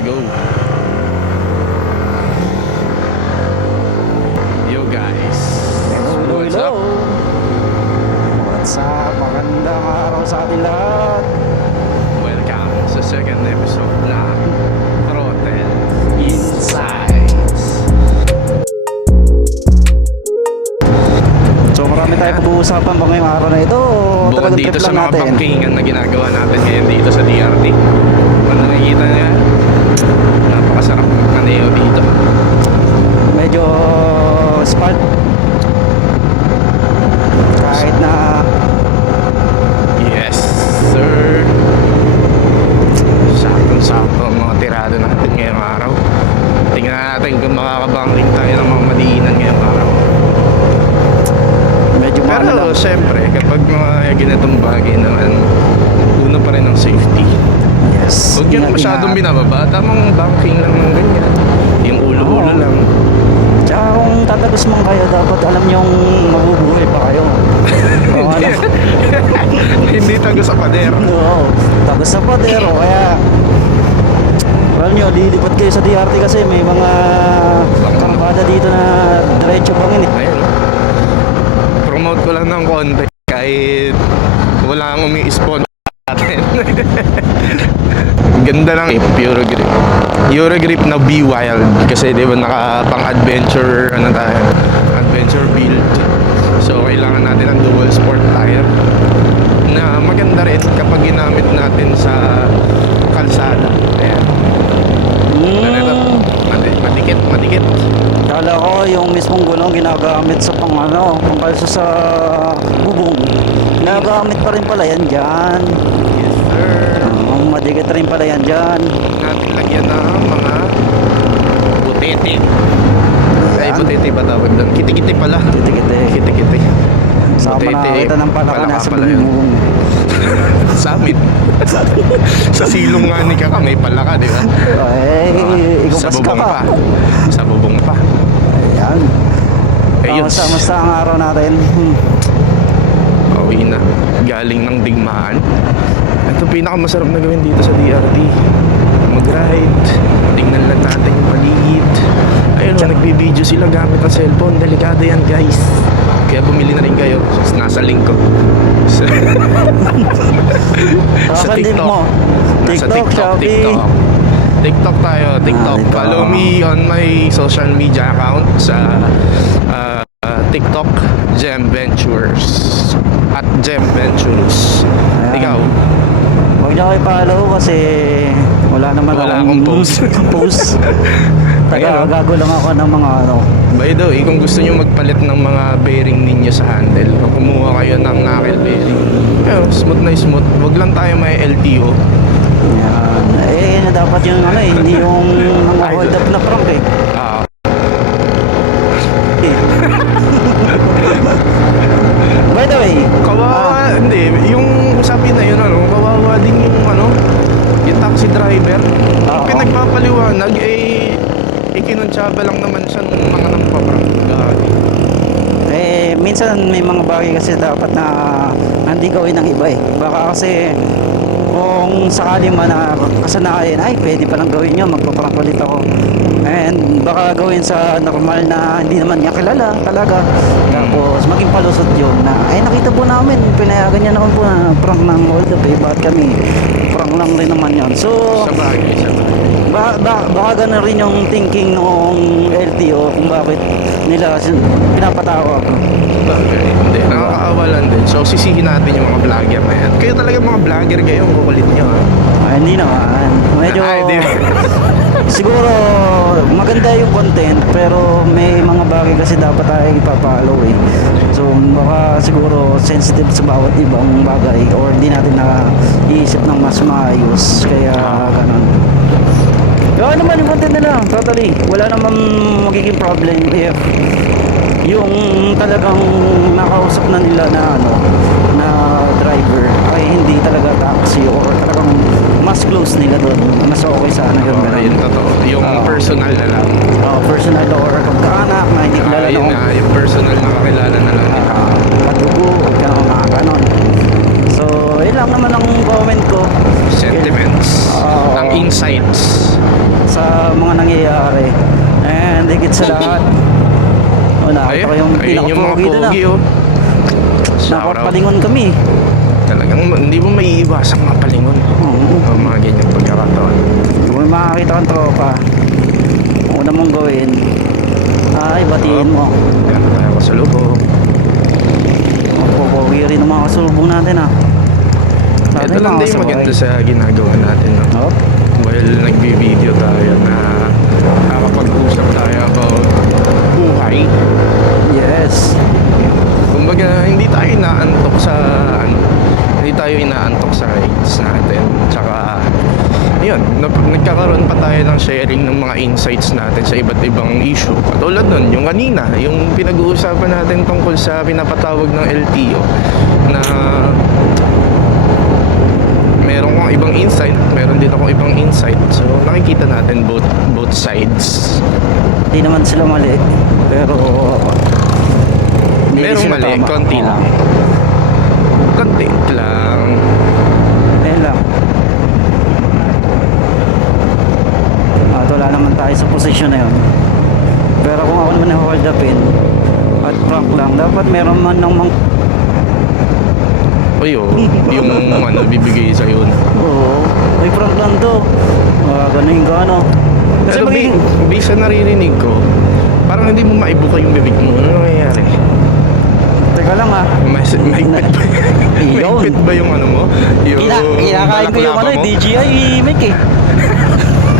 let's go. Yo guys, what's up? What's up? Magandang araw sa ating lahat. Welcome sa second episode ng Throttle Insights. So marami tayong pag-uusapan ba ngayong araw na ito? O Bukod talagang dito trip sa lang mga natin? bangkingan na ginagawa natin ngayon dito sa DRT. Kung nakikita niya, napakasarap maneo dito. Medyo spot. Kahit na Yes, sir. Saktong-sakto ang mga tirado natin ngayong araw. Tingnan natin kung makakabangking tayo ng mga madiinan ngayong araw. medyo Pero lang. syempre, kapag mga ganitong bagay naman, una pa rin ang safety. Yes. Huwag yun masyadong binababa. Tamang banking lang ng ganyan. Yung ulo-ulo lang. Tsaka kung tatagos man kayo, dapat alam nyong mabubuhay pa kayo. O ano? Hindi tago sa pader. Oo. Tagos sa pader o kaya alam nyo, lilipat kayo sa DRT kasi may mga kambada dito na diretso bangin eh. Ayun. Promote ko lang ng konti kahit wala kang umi-sponsor natin. Ganda ng Eurogrip. Eurogrip na Be Wild kasi di ba pang adventure ano tayo, adventure build. So kailangan natin ng dual sport tire na maganda rin kapag ginamit natin sa kalsada. Ayan. Ganito. Madikit. Kala ko yung mismong gulong ginagamit sa pangkalso sa bubong. Ginagamit pa rin pala yan dyan. Yes sir. Madikit rin pala yan dyan. Natin lagyan ng mga butete. Ay, Ayan. butete ba tawag doon? Kiti-kiti pala. Kiti-kiti. Kiti-kiti. Saka Butete. nakakita ng palaka Palaka nasa pala yun. bubong. Sa amin. Sa silong nga ni Kaka, may palaka, di ba? Ikaw Sa pas ka bubong pa. pa. Sa bubong pa. Ayan. Ayun. Kamusta ang araw natin? Pauwi na. Galing ng digmaan. Ito pinakamasarap na gawin dito sa DRT. Mag-ride. Tingnan lang natin yung paligid. Ayun o, nagbibideo sila gamit ang cellphone. Delikado yan guys. Kaya bumili na rin kayo. Nasa link ko. Sa Kakandip mo. Nasa TikTok, Shopee. TikTok tayo. TikTok. TikTok. Follow me on my social media account sa TikTok Gem Ventures at Gem Ventures. Ayan. Ikaw? Huwag niyo kayo follow kasi wala naman Wala akong post. post. Ayun, oh. Gago lang ako ng mga By the way, kung gusto nyo magpalit ng mga bearing ninyo sa handle, kumuha kayo ng knuckle bearing. Ayun, smooth na smooth. Huwag lang tayo may LTO. Yan. Dapat yung hindi yung mga hold up na prank eh. Ah, By the way, kawawa, hindi. Yung sabi na yun, kawawa din yung taxi driver. Oo. Pinagpapaliwanag, ikinuntsaba lang naman siya ng mga nagpaprank. minsan may mga bagay kasi dapat na hindi gawin ng iba eh. Baka kasi kung sakali man na kasanayan, ay pwede palang gawin nyo, magpaprank ulit ako. And baka gawin sa normal na hindi naman niya kilala talaga. Tapos maging palusot yun na, ay nakita po namin, pinayagan niya naman po na prank ng hold up eh. Bakit kami? Prank lang rin naman yun. So, Sa bagay. baka ganun rin yung thinking noong LTO kung bakit nila pinapatawa ako. Bagay. Hindi, nakakaawa lang din. So, sisihin natin yung mga vlogger na yan. Kayo talaga mga vlogger kayo, ang kukulit nyo ha. Ay, hindi naman. Medyo, Ay, di. siguro, maganda yung content, pero may mga bagay kasi dapat tayo ipapalo eh. So, baka siguro sensitive sa bawat ibang bagay or hindi natin na-iisip ng mas maayos. Kaya, ganun. Gawin naman yung content nila, totally. Wala namang magiging problem if yung talagang nakausap na nila na na driver ay hindi talaga taxi or talagang mas close nila doon. Mas okay sana yun. Yun totoo. Yung personal na lang. Personal or kamag-anak na hindi kilala Yun nga, yung personal na kakilala na lang nila. Kadugo, mga ganon. So, yun lang naman ang comment ko. Sentiments. Ang insights. sa mga nangyayari. And higit sa lahat, nakita ko yung ayun yung mga pinaka-pogi doon pogi, oh. Shout out. Napapalingon kami. Talagang hindi mo maiiwasang mapalingon. Oo. Mga ganyan pagkakataon. Kung may makakita kang tropa, ang una mong gawin, ay batiin mo. Yan tayo kasalubong. Magpopogi rin ang mga kasulubong natin ha. Ito lang din yung maganda sa ginagawa natin, no? Oh, While nagbi-video tayo na nakakapag-usap tayo about buhay. yes. Kumbaga, hindi tayo inaantok sa hindi tayo inaantok sa rides natin. Tsaka yun, nagkakaroon pa tayo ng sharing ng mga insights natin sa iba't ibang issue. Katulad nun, yung kanina, yung pinag-uusapan natin tungkol sa pinapatawag ng LTO na meron kong ibang insight, meron din akong ibang insight. So, nakikita natin both sides. Hindi naman sila mali, pero hindi Merong sila mali, tama. konti lang. Konti lang. Ayun lang. At wala naman tayo sa posisyon na yun. Pero kung ako naman na-hold upin at prank lang, dapat meron man ng Uy, oh, yung bibigay sa yun. Oo, may prank lang to. Ganun ka ano. Kasi Pero magiging... bisa naririnig ko, parang hindi mo maibuka yung bibig mo. Ano nangyayari? Teka lang ah. Mahigpit ba? Yun. Mahigpit ba yung ano mo? Yung Kinakain ko yung balaklava mo? DJI mic eh.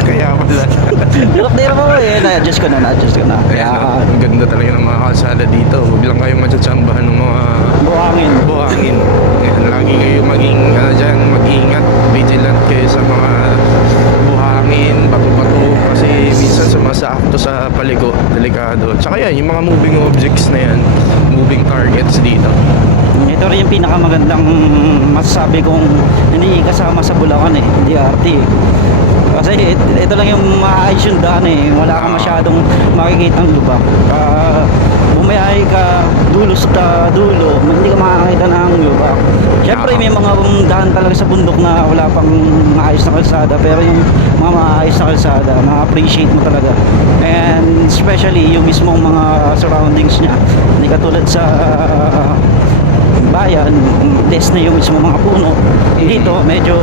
Kaya pala. Dirok mo eh. Na-adjust ko na. Ayan, oh, ang ganda talaga ng mga kalsada dito. Huwag lang kayo matsatsambahan ng mga buhangin. buhangin. Ayan, lagi kayo mag-ingat, vigilant kayo sa mga buhangin, bato-bato, kasi minsan sumasakto sa paligo, delikado. Tsaka yan, yung mga moving objects na yan, moving targets dito. Ito rin yung pinakamagandang masasabi kong hindi kasama sa Bulacan eh. DRT eh. Kasi ito lang yung maayos yung daan eh. Wala kang masyadong makikita ng lubak. Bumayahe ka dulo sa dulo, hindi ka makakita ng lubak. Siyempre may mga daan talaga sa bundok na wala pang maayos na kalsada, pero yung mga maayos na kalsada, ma-appreciate mo talaga. And especially yung mismong mga surroundings niya. Hindi katulad sa bayan, less na yung mismo mga puno. Dito medyo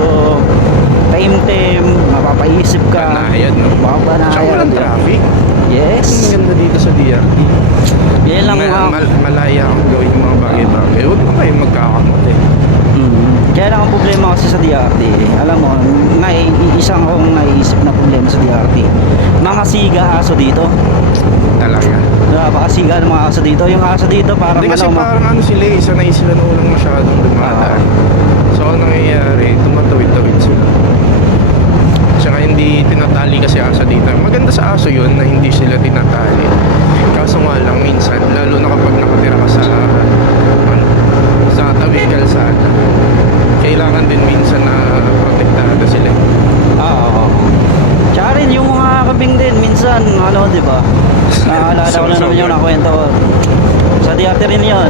taim-taim, mapapaisip ka. Banayad, no? Mapapanayan. Tsaka walang traffic. Yes. Ang ganda dito sa DRT. Yan lang Malaya akong gawin yung mga bagay-bagay. Huwag mo kayo magkakamot eh. Kaya lang ang problema kasi sa DRT, alam mo, isang akong naisip na problema sa DRT. Mga siga aso dito. Talaga. Napakasiga ng mga aso dito. Yung aso dito parang Hindi kasi parang ano sila eh, sanay sila na walang masyadong dumadaan. So, ano nangyayari, tumatawid-tawid sila. Tsaka hindi tinatali kasi aso dito. Maganda sa aso yun na hindi sila tinatali. Kaso nga lang minsan, lalo na kapag nakatira ka sa tawid kalsada, kailangan din minsan na protektado sila. Oo. Tsaka rin yung mga kambing din, minsan, ano, di ba? Naalala ko na naman yung nakwento ko. Sa DRT rin yun,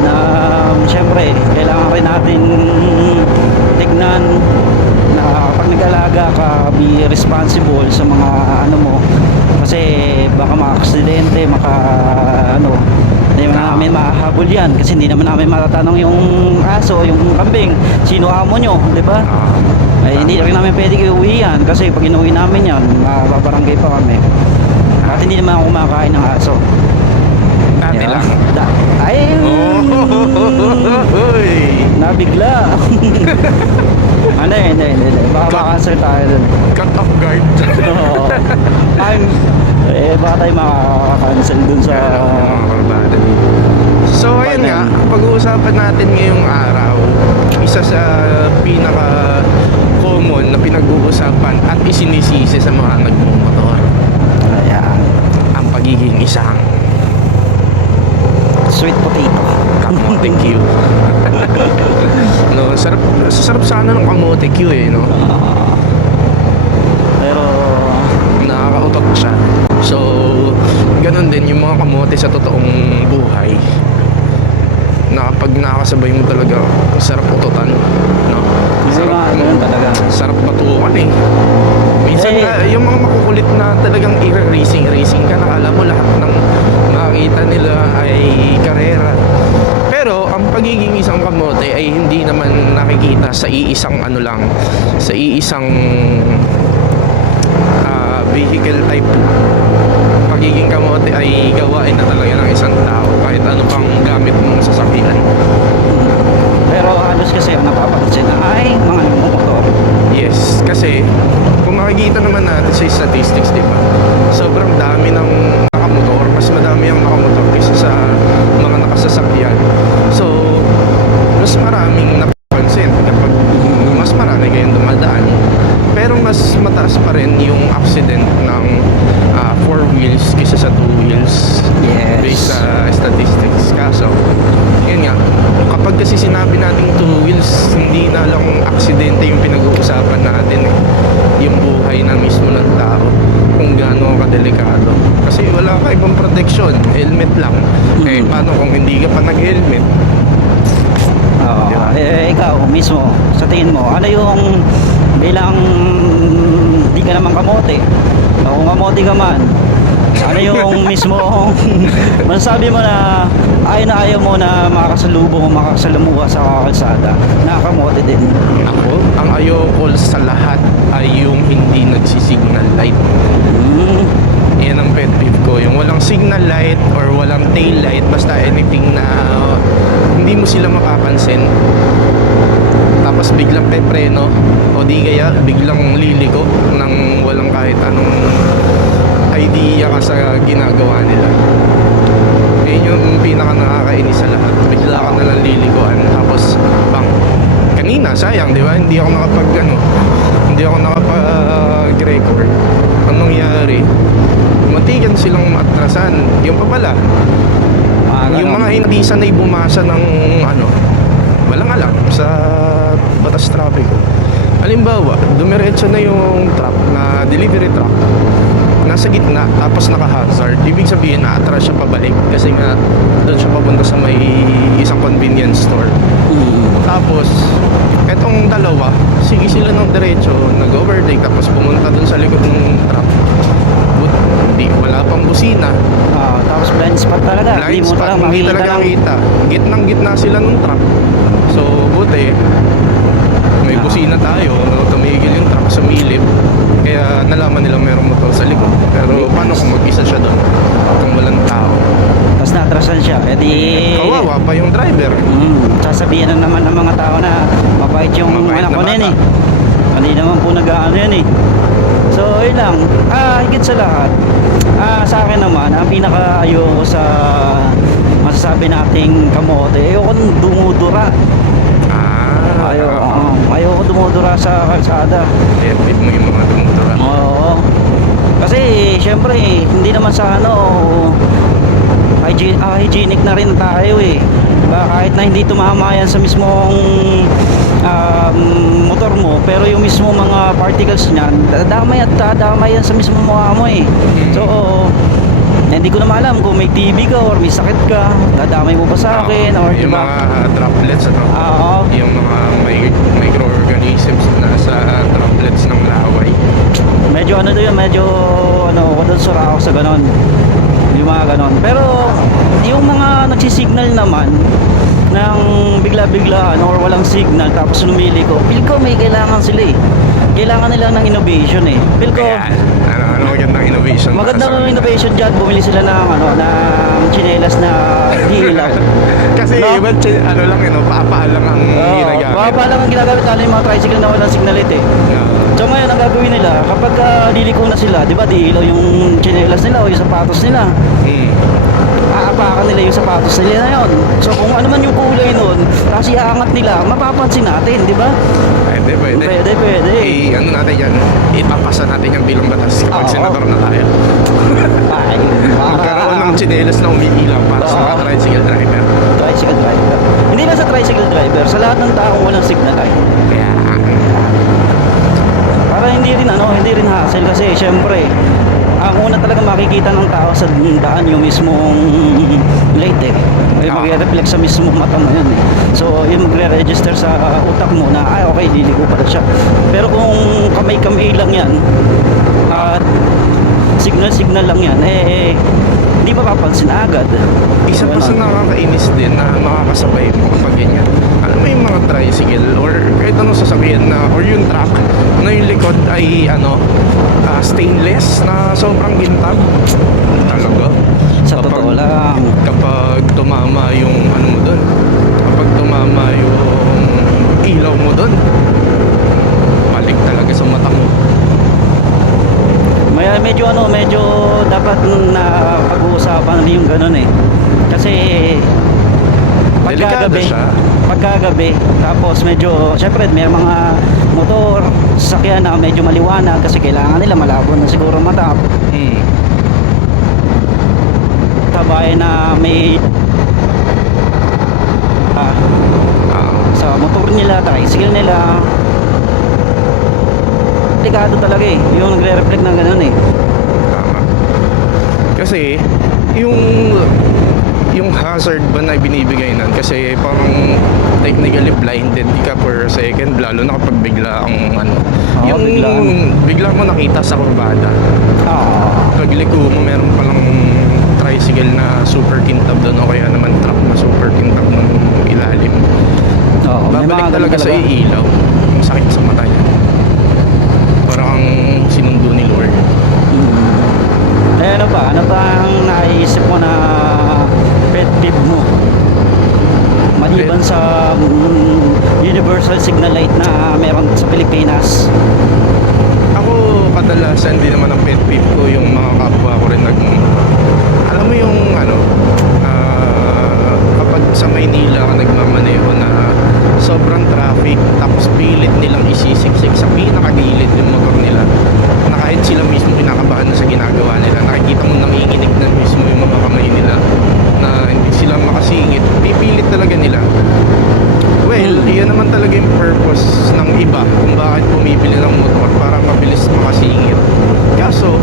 syempre, kailangan rin natin tignan na pag nag-alaga ka, be responsible sa mga ano mo. Kasi baka maka-aksidente, hindi naman namin mahahabol yan. Kasi hindi naman namin matatanong yung aso, yung kambing, sino amo nyo, di ba? Ay, hindi rin namin pwede iuwi yan kasi pag inuwi namin yan, mababarangay pa kami. At hindi naman ako kumakain ng aso. Dati Diba? lang. Ay! Hoy! Nabigla. Hindi. Baka makancel tayo dun. Cut off guard. Oo. Baka tayo makakancel dun sa... Mga karbada dito. So ayun nga, pag-uusapan natin ngayong araw, isa sa pinaka common na pinag-uusapan at isinisisi sa mga nagmumotor, Ayan. ang pagiging isang Sweet potato. kamote Q. No, sarap sana ng kamote Q eh, no? Pero Nakakautot siya. So, ganun din yung mga kamote sa totoong buhay. Na kapag nakakasabay mo talaga, ang sarap ututan, no? ganun talaga. Sarap batukan eh. Minsan Eh. yung mga makukulit sulit na talagang racing ka, nakala mo lahat ng makita nila ay karera. Pero ang pagiging isang kamote ay hindi naman nakikita sa iisang ano lang, sa iisang vehicle type. Pagiging kamote ay gawain na talaga ng isang tao kahit ano pang gamit mong sasakyan. Pero halos kasi ang napapansin ay mga motor. Yes, kasi kung makikita naman natin sa statistics, di ba? Sobrang dami ng nakamotor, mas madami ang nakamotor kaysa sa mga nakasasakyan. So, mas maraming napapansin kapag mas marami kayong dumadaan. Pero mas mataas pa rin yung accident ng 4 wheels kaysa sa 2 wheels. Yes. Based sa statistics. Kaso, yun nga, kapag kasi sinabi nating 2 wheels, hindi na lang aksidente yung pinag-uusapan natin eh. Yung buhay na mismo ng tao, kung gaano kadelikado. Kasi wala ka ibang protection, helmet lang. Eh, paano kung hindi ka pa nag-helmet? Oo. Diba? Ikaw mismo, sa tingin mo, ano yung bilang di ka naman kamote, o kung kamote ka man, ano yung mismo masasabi mo na ayaw mo na makakasalubong o makakasalamuha sa kalsada na kamote din? Ako, ang ayoko sa lahat ay yung hindi nagsisignal light. Yan ang pet peeve ko, yung walang signal light or walang tail light, basta anything na hindi mo sila mapapansin, tapos biglang pepreno o di kaya biglang liliko nang walang kahit anong idea ka sa ginagawa nila. Yun yung pinaka nakakainis sa lahat, bigla ka nalang lilikuan tapos bang, kanina sayang di ba, hindi ako nakapag-record. Anong nangyari? Matigan silang maatrasan. Yung pa pala, yung mga hindi sanay bumasa ng walang alam sa batas trapiko. Halimbawa, dumiretso na yung truck na delivery truck, nasa gitna tapos naka-hazard, ibig sabihin na-atras siya pabalik kasi nga doon siya papunta sa may isang convenience store. Tapos etong dalawa, sige sila ng diretso, nag-overtake tapos pumunta doon sa likod ng truck. Wala pang busina. Tapos blind spot talaga. Blind Hindi mo spot, talaga hindi makita talaga lang. kita. Gitnang-gitna sila ng truck. So, buti may busina tayo, tumigil yung truck sa milip. Kaya nalaman nilang merong motor sa likod. Pero paano kung mag-isa siya doon? Kung walang tao. Tapos naatrasan siya. E di... Kawawa pa yung driver. Sasabihin na naman ng mga tao na mabait yung Mabait anak na ko na yun bata. Hindi naman po nag-aano yan eh. So, yun lang. Higit sa lahat, sa akin naman, ang pinaka-ayoko sa masasabi nating kamote, ayoko nung dumudura. Ayoko dumudura sa kalsada. Pit mo yung mga tumutura. Oo. Kasi, syempre, hindi naman sa hygienic na rin tayo eh. Diba? Kahit na hindi tumama yan sa mismong motor mo, pero yung mismo mga particles niyan, dadamay at dadamay yan sa mismong mukha mo eh. So, hindi ko na maalam kung may TB ka or may sakit ka, dadamay mo ba sa akin or yung diba? mga droplets yung mga microorganisms na sa droplets ng laway. Medyo medyo sura ako sa ganon. Yung mga ganon. Pero yung mga nagsisignal naman ng bigla-biglaan or walang signal tapos lumili ko, feel ko may kailangan sila eh. Kailangan nila ng innovation eh. Feel ko Ano magandang innovation? magandang innovation dyan. Bumili sila ng ng chinelas na hilaw. Kasi iba lang paapaan lang ang ginagamit. Baba lang ang ginagamit lalo yung mga tricycle na walang signalit eh. So ngayon ang gagawin nila kapag liliko na sila, di ba di ilaw yung chinelas nila o yung sapatos nila. Aapakan nila yung sapatos nila na yun. So kung ano man yung kulay nun, tapos iaangat nila, mapapansin natin, di ba? Pwede. Pwede. Ano natin yan? Ipapasa natin yung bilang batas pag senador na tayo. Ay, Magkaroon ng tsinelas na umiilaw para sa mga tricycle driver. tricycle driver. Hindi na sa tricycle driver, sa lahat ng taong walang signal light. Kaya, Para hindi rin hassle kasi syempre ang una talaga makikita ng tao sa daan yung mismong light eh. Ay magre-reflect sa mismong mata mo yun eh. So yun magre-register sa utak mo na okay, liliko pala siya. Pero kung kamay-kamay lang yan, At signal lang yan, hindi mapapansin agad. Isa pa sa nakakainis din na makakasabay mo kapag ganyan. Alam mo yung mga tricycle or kahit anong sasakyan na or yung truck na yung likod ay stainless na sobrang gintab. Talaga. Sa totoo lang. Kapag tumama yung ano mo doon, kapag tumama yung ilaw mo doon, balik talaga sa mata mo. Medyo dapat na pag-uusapan yung ganun eh. Kasi Delikado siya. pagkagabi, tapos medyo, syempre may mga motor, sasakyan na medyo maliwanag kasi kailangan nila malabo na siguro mata. Sabay na may sa motor nila, tricycle nila. Delikado talaga eh, yung nagre-reflect na ganun eh. Tama. Kasi yung hazard ba na binibigay nun kasi parang technically blinded ka per second lalo na kapag bigla ang yung bigla mo nakita sa kurbada. Pagliko mo meron palang tricycle na super kintab doon o kaya naman truck na super kintab ng ilalim. Babalik talaga sa ilaw. Ang sakit sa mata niya. Parang sinundo ni Lord. Ano ba ang naisip mo na pet peeve mo? Maliban sa universal signal light na meron sa Pilipinas. Ako kadalasan din naman ang pet peeve ko yung mga kapwa ko rin alam mo yung kapag sa Maynila ka nagmamaneho na sobrang traffic tapos pilit nilang isisiksik sa pinakagilid yung motor nila na kahit sila mismo kinakabahan na sa ginagawa nila, nakikita mo nanginginig na mismo yung mga kamay nila na hindi sila makasingit, pipilit talaga nila. Well, iyan naman talaga yung purpose ng iba kung bakit bumibili ng motor para mabilis makasingit. Kaso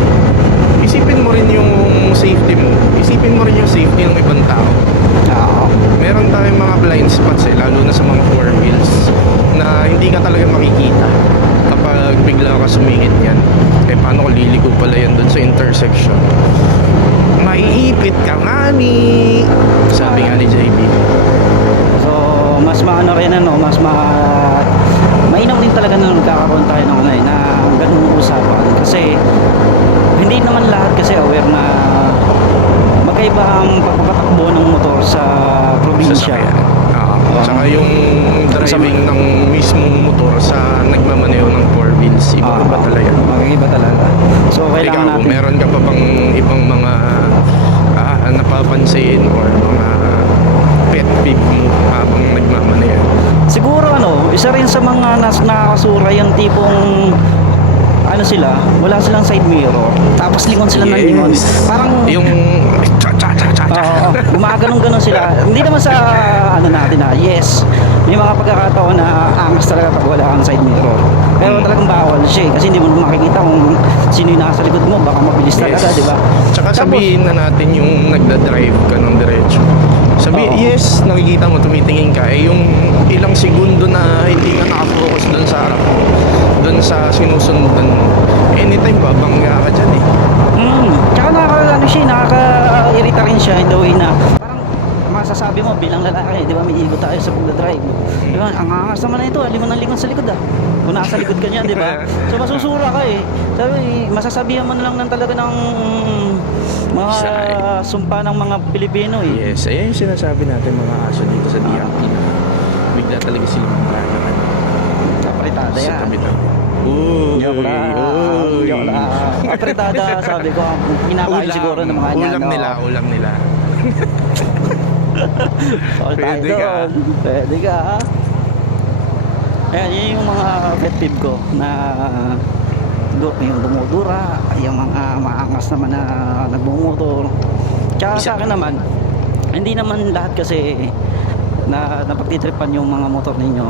isipin mo rin yung safety mo, isipin mo rin yung safety ng ibang tao. Meron tayong mga blind spots lalo na sa mga four wheels na hindi ka talaga makikita kapag bigla ka sumingit yan. Paano kung liliko pala yan dun sa intersection? Maiipit ka nga ni sabi nga ni JB. So mas maano rin mas mainam din talaga na nagkakaroon tayo ng na ganung usapan kasi hindi naman lahat kasi aware na magkaiba ang pagpapatakbo ng motor sa probinsya. Tsaka yung driving ng mismong motor sa nagmamaneho ng four wheels, iba talaga. Mag-iba talaga. So kailangan natin. Meron ka pa bang ibang mga napapansin or mga pet peeve mo habang nagmamaneho? Siguro isa rin sa mga nakakasura yung tipong sila, wala silang side mirror tapos lingon sila ng lingon, parang yung gumaganon sila, hindi naman sa natin yes, may mga pagkakataon na angas talaga pag wala kang side mirror, pero talagang bawal siya kasi hindi mo makikita kung sino yung nasa likod mo, baka mabilis talaga, di ba? Tsaka sabihin na natin yung nagda-drive ka ng diretso, yes, nakikita mo, tumitingin ka, yung ilang segundo na hindi ka nakafocus doon sa harap mo, doon sa sinusundan mo, anytime babangga ka dyan Tsaka nakaka-irita rin siya in the way na parang masasabi mo bilang lalaki, di ba, may ego tayo sa pagdadrive. Di ba, ang angas naman na ito, lingon sa likod kung nasa likod ka niya, di ba? So masusura ka sabi, masasabihan man lang talaga ng mga sumpa ng mga Pilipino Yes, ayan yung sinasabi natin mga aso dito sa DRT na bigla talaga sila magkakaroon. Apretada yan. Sa tabi-tabi. Joke lang. Apretada, sabi ko, kinakain siguro ng mga niyan. Ulam nila. Pwede ka. Pwede ka. Ayan, yun yung mga pet peeve ko na yung dumudura, yung mga maangas naman na nagmumotor. Tsaka sa akin naman, hindi naman lahat kasi na napagtitripan yung mga motor ninyo,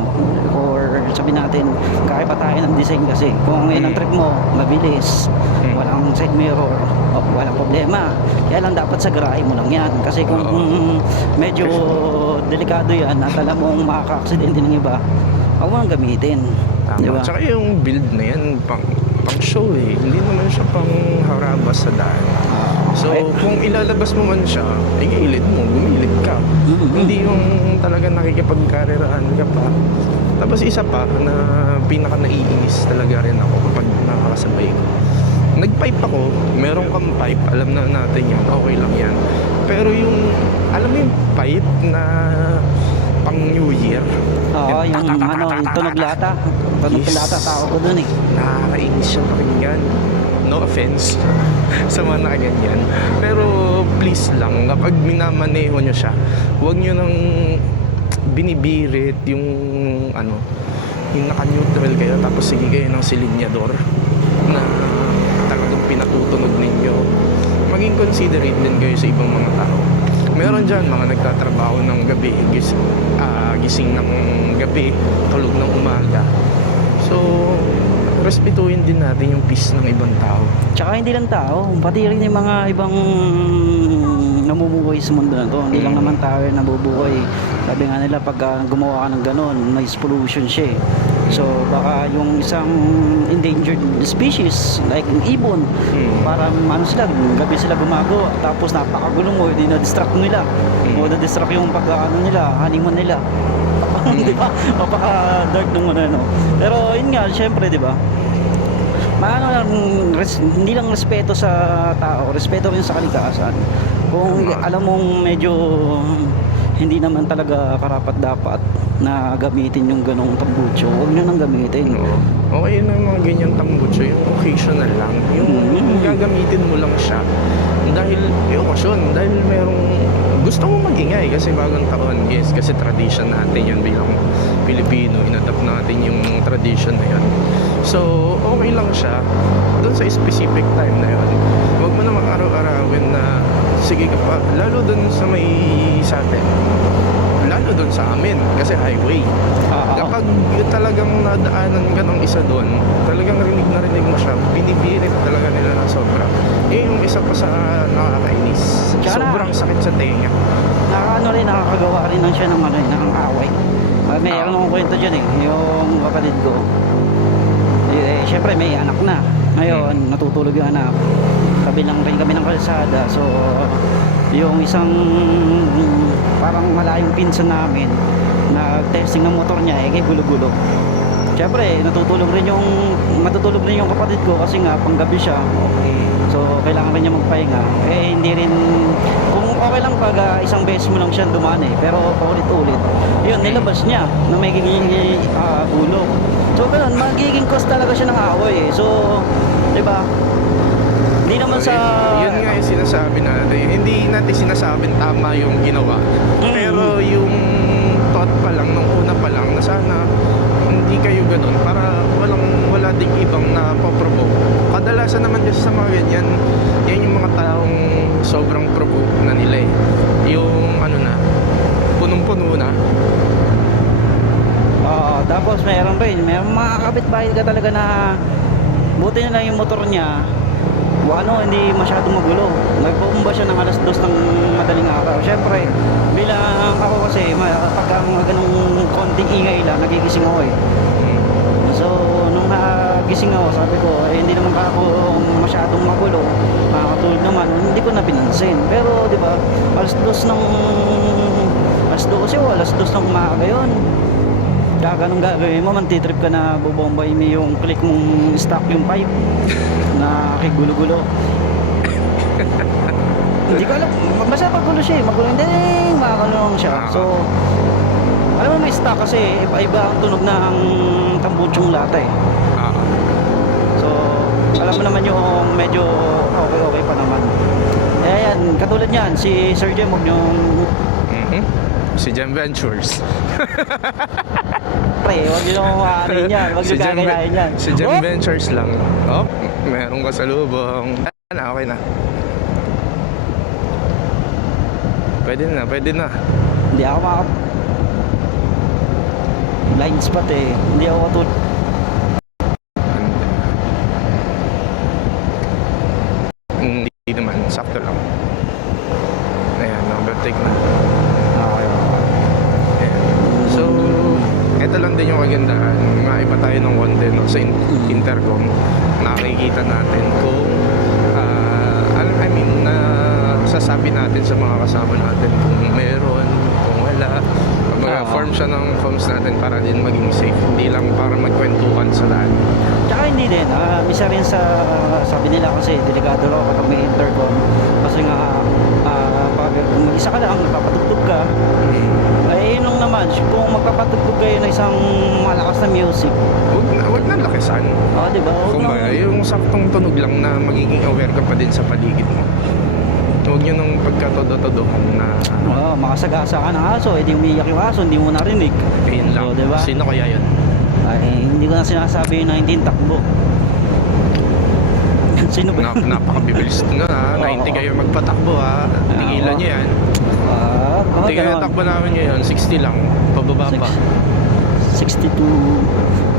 or sabihin natin kaya pa tayo ng design kasi kung ang trip mo mabilis, walang side mirror, walang problema, kaya lang dapat sa garahe mo lang yan kasi kung medyo delikado yan at alam mong makaka-aksidente ng iba, huwag mo nang gamitin. Tama. Diba? Tsaka yung build na yan pang show eh. Hindi naman siya pang harabas sa daan. So, kung ilalabas mo man siya, igilid mo, gumilid ka. Hindi yung talaga nakikipagkareraan ka pa. Tapos isa pa na pinaka naiinis talaga rin ako kapag nakakasabay ko. Nag-pipe ako, meron kang pipe, alam na natin yan, okay lang yan. Pero yung, alam mo yung pipe na pang New Year? Oo, yung yung tunog lata. Tunog lata, tao ko dun eh. Nakakainis siya pakinggan. No offense sa mga nakaganyan. Pero please lang, kapag minamaneho nyo siya, huwag nyo nang binibirit yung yung naka-neutral kayo tapos sige kayo ng silinyador na talagang pinatutunog ninyo. Maging considerate din kayo sa ibang mga tao. Meron dyan mga nagtatrabaho ng gabi, gising ng gabi, tulog ng umaga. So, respetuhin din natin yung peace ng ibang tao. Tsaka hindi lang tao, pati rin yung mga ibang namumuhay sa mundo na to. Hindi lang naman tayo nabubuhay. Sabi nga nila pag gumawa ka ng ganon, noise pollution siya eh. So baka yung isang endangered species like ang ibon, para sila, gabi sila gumagawa tapos napakagulo mo, hindi na-distract nila. O na-distract yung nila, honeymoon nila. Di ba? Mapaka-dark nung Pero yun nga, syempre, di ba? Lang, hindi lang respeto sa tao, respeto rin sa kalikasan. Kung alam mong medyo hindi naman talaga karapat dapat na gamitin yung ganong tambucho, huwag nyo nang gamitin. Okay na mga ganyan tambucho, yung occasional lang. Yung gagamitin mo lang siya dahil okasyon, dahil merong gusto mo magingay kasi bagong taon. Yes, kasi tradition natin yun bilang Pilipino, inadapt natin yung tradition na yun. So, okay lang siya doon sa specific time na yun. Huwag mo namang araw-arawin na sige ka pa, lalo doon sa may sa atin, lalo doon sa amin kasi highway. Kapag yun talagang nadaanan ka ng isa doon, talagang rinig na rinig mo siya, binibirit talaga nila na sobra. Yung isa pa sa nakakainis, sobrang sakit sa tenga. Nakakagawa rin lang siya ng away. Mayroon akong kwento dyan eh, yung kapatid ko. Siyempre may anak na. Ngayon, natutulog yung anak. Kabilang rin kami ng kalsada. So, yung isang parang malayong pinsan namin nag-testing ng motor niya, gulo-gulo. Siyempre, matutulog rin yung kapatid ko kasi nga panggabi siya. Okay. So, kailangan rin niya magpahinga. Hindi rin, kung okay lang pag isang beses mo lang siya dumaan pero paulit-ulit. Yun, nilabas niya na may gulo. So, ganun, magiging cause talaga siya ng away eh. So, di ba? Hindi naman sa... Yun nga yung sinasabi natin. Hindi natin sinasabing tama yung ginawa. Pero yung thought pa lang, nung una pa lang, na sana hindi kayo ganun para wala ding ibang napoprovoke. Kadalasan naman kasi sa mga ganyan, yan yung mga taong sobrang provoke na nila eh. Yung punong-puno na. Tapos may mga kapitbahay ka talaga na buti na lang yung motor niya hindi masyadong magulo. Nagbomba siya ng alas 2 ng madaling araw. Siyempre, bilang ako kasi pag mga ganong konting ingay lang, nagigising ako eh. So, nung nagising ako, sabi ko, hindi naman ako masyadong magulo, makakatulog naman, hindi ko na pinansin. Pero, di ba, alas 2 o alas 2 ng umaga yun. Ganong gagawin mo, mantitrip ka na bubombay mo yung click mong stock yung pipe na kigulo-gulo. Hindi ko alam, basta magulo siya magulo, hindi, makakalong siya. So, alam mo may stock kasi iba-iba ang tunog ng tambuchong lata eh. So, alam mo naman yung medyo okay pa naman. Kaya yan, katulad yan, si Sir Jem, huwag niyong... Si Jam Ventures. Pre, huwag nyo maaari yan. Huwag nyo gagayahin yan. Si Jam Ventures lang. Meron ka sa lubong. Okay na. Pwede na. Hindi ako blind spot eh. Hindi ako katulad. Hindi naman. Sakto lang. Ayan, overtake na. Okay. So, ito lang din yung kagandahan. Maiba tayo ng konti no? Sa intercom. Nakikita natin kung I mean, sasabi natin sa mga kasama natin kung meron, kung wala. Form siya ng comms natin para din maging safe. Hindi lang para magkwentuhan sa daan. Tsaka hindi din, isa rin sa sabi nila kasi delikado raw kapag may intercom kasi nga pag mag-isa ka lang nagpapatugtog ka ay yun lang naman kung magpapatugtog kayo ng isang malakas na music Huwag na lakasan. diba? Kung ba, yung saktong tunog lang na magiging aware ka pa din sa paligid mo. Huwag nyo nung pagkatodo-todohan na makasagasa ka ng aso, edi umiyak yung aso, hindi mo narinig. yun lang. So, diba? Sino kaya yun? Ay, hindi ko na sinasabi na hindi takbo. Sino ba? Napakabibilis na ha. 90 kayo magpatakbo ha. Tigilan nyo yan. Hindi kayo takbo namin ngayon. 60 lang. Pababa pa. 62.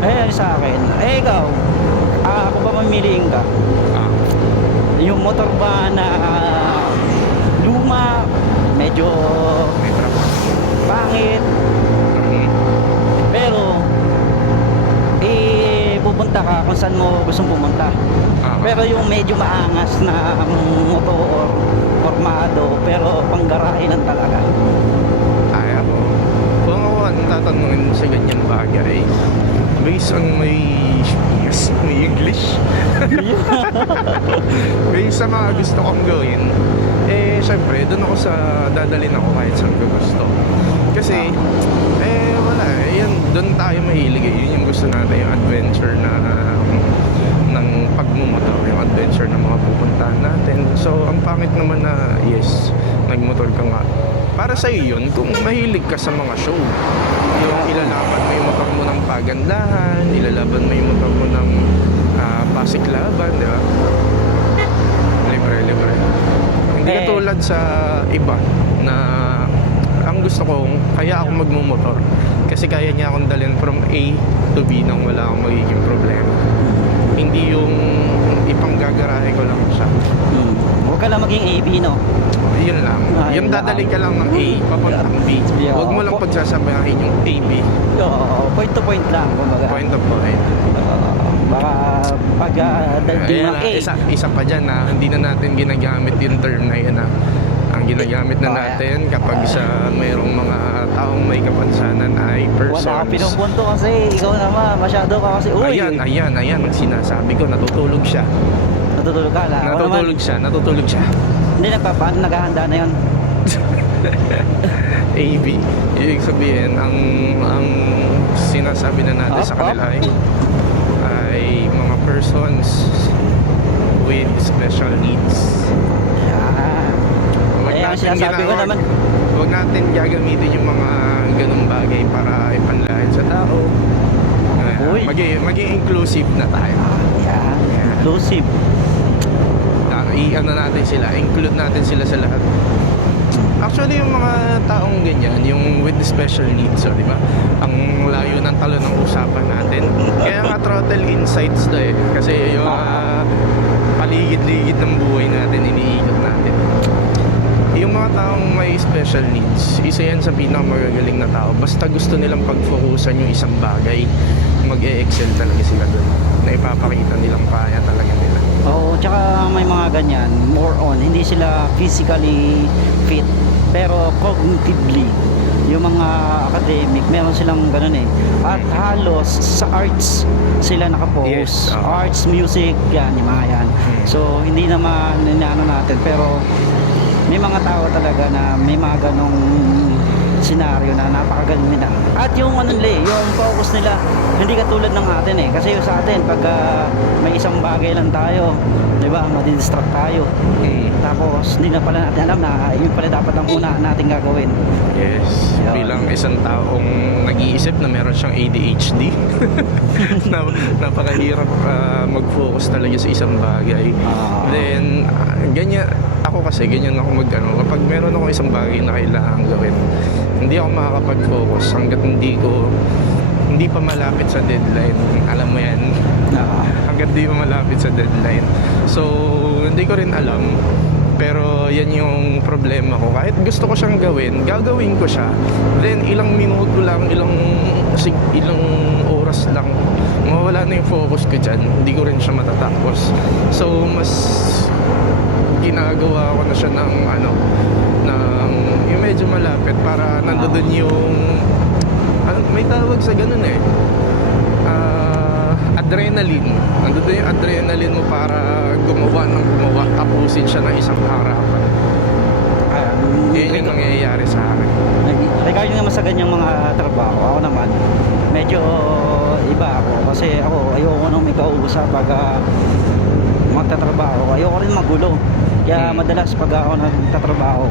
Ano sa akin? Ikaw. Kung ba mamiliin ka? Yung motor ba na luma, medyo May traffic. pangit, pero pupunta ka kung saan mo gustong pumunta. Pero yung medyo maangas na motor, formado, pero panggarahe lang talaga. Kaya ko. Kung ako ang tatanungin sa ganyan bagay, based on my English, based sa mga gusto kong gawin, syempre, doon ako dadalhin ako kahit saan ko gusto. Kasi, wala, yun, doon tayo mahilig yun yung gusto natin, yung adventure ng pagmumotor, yung adventure na mga pupuntahan natin. So, ang pangit naman na, yes, nagmotor ka nga. Para sa'yo yun, kung mahilig ka sa mga show, yung ilalaban mo yung motor mo ng pagandahan, ilalaban mo yung motor mo ng pasiklaban, di ba? Libre. Hindi katulad sa iba na ang gusto kong, kaya ako magmumotor kasi kaya niya akong dalhin from A to B nang wala akong magiging problema. Hindi yung ipanggagarahe ko lang siya. Huwag ka lang maging AB, no? Yun lang. Yung dadalhin ka lang ng A papuntang B. Huwag mo lang pagsasabahin yung A, B. Point to point lang, kumbaga. Point of point. Baka pag dalhin ng A. Isa pa dyan na hindi na natin ginagamit yung term na yun na ang ginagamit na natin kapag sa mayroong mga taong may kapansanan ay persons. Wala ka pinupunto kasi ikaw naman, masyado ka kasi Ayan ang sinasabi ko, natutulog siya. Natutulog ka lang. Natutulog siya. Hindi naghahanda na yun. AB. Ibig sabihin, ang sinasabi na natin sa kanila ay mga persons with special needs. Huwag natin gagamitin yung mga ganung bagay para ipanlahin sa tao. Maging inclusive na tayo. Inclusive. Include natin sila sa lahat. Actually, yung mga taong ganyan, yung with special needs, di ba? Ang layo ng talo ng usapan natin. Kaya nga throttle insights to kasi yung paligid-ligid ng buhay natin, iniikot natin. Yung mga taong may special needs, isa yan sa pinakamagagaling na tao. Basta gusto nilang pag-focusan yung isang bagay, mag-e-excel talaga sila doon. Na ipapakita nilang kaya talaga nila. Oo, tsaka may mga ganyan, more on, hindi sila physically fit, pero cognitively, yung mga academic, meron silang ganun At halos sa arts sila nakapost. Yes, Arts, music, yan, yung mga yan. So, hindi naman inaano natin, pero may mga tao talaga na may mga ganong senaryo na napakagaling nila. At yung yung focus nila, hindi katulad ng atin kasi sa atin pag may isang bagay lang tayo, di ba, madidistract tayo. Tapos hindi na pala natin alam na yun pala dapat ang una natin gagawin. Yes, bilang isang taong nag-iisip na meron siyang ADHD, napakahirap mag-focus talaga sa isang bagay. Then, ganyan, ako kasi ganyan ako kapag meron ako isang bagay na kailangan gawin, hindi ako makakapag-focus hanggat hindi pa malapit sa deadline. Alam mo yan? Hanggat hindi pa malapit sa deadline. So, hindi ko rin alam Pero yan yung problema ko. Kahit gusto ko siyang gagawin ko siya. Then ilang minuto lang, ilang oras lang, mawawala na yung focus ko dyan. Hindi ko rin siya matatapos. So mas ginagawa ko na siya ng yung medyo malapit para nandoon yung may tawag sa ganun adrenaline. Nandun yung adrenaline mo para gumawa, tapusin siya ng isang harapan. Yun yung nangyayari sa akin. Regarding naman sa ganyang mga trabaho, ako naman medyo iba ako kasi ako ayoko nang may kausap pag magtatrabaho. Ayoko rin magulo. Kaya madalas pag ako nagtatrabaho,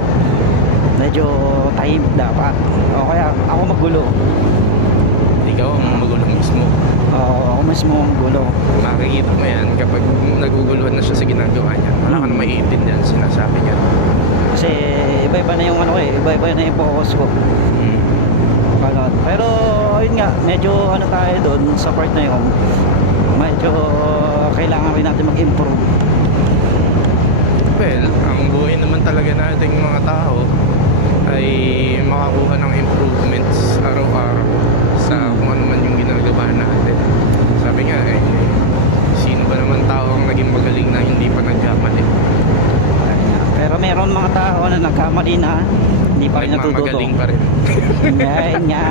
medyo tahimik dapat. O kaya ako magulo. Ikaw ang magulo mismo. Oo, ako mismo ang magulo. Makikita mo yan kapag naguguluhan na siya sa ginagawa niya. Wala ka na maiintindihan sinasabi niya. Kasi iba-iba na yung iba-iba na yung focus ko. Ganon. Pero ayun nga, medyo tayo doon sa part na yun. Medyo kailangan rin natin mag-improve. Well, ang buhay naman talaga nating mga tao ay makakuha ng improvements araw-araw sa kung ano man yung ginagawa natin. Sabi nga sino ba naman tao ang naging magaling na hindi pa nagkamali? Pero meron mga tao na nagkamali na hindi pa rin natututo. Magaling pa rin. Ngayon nga.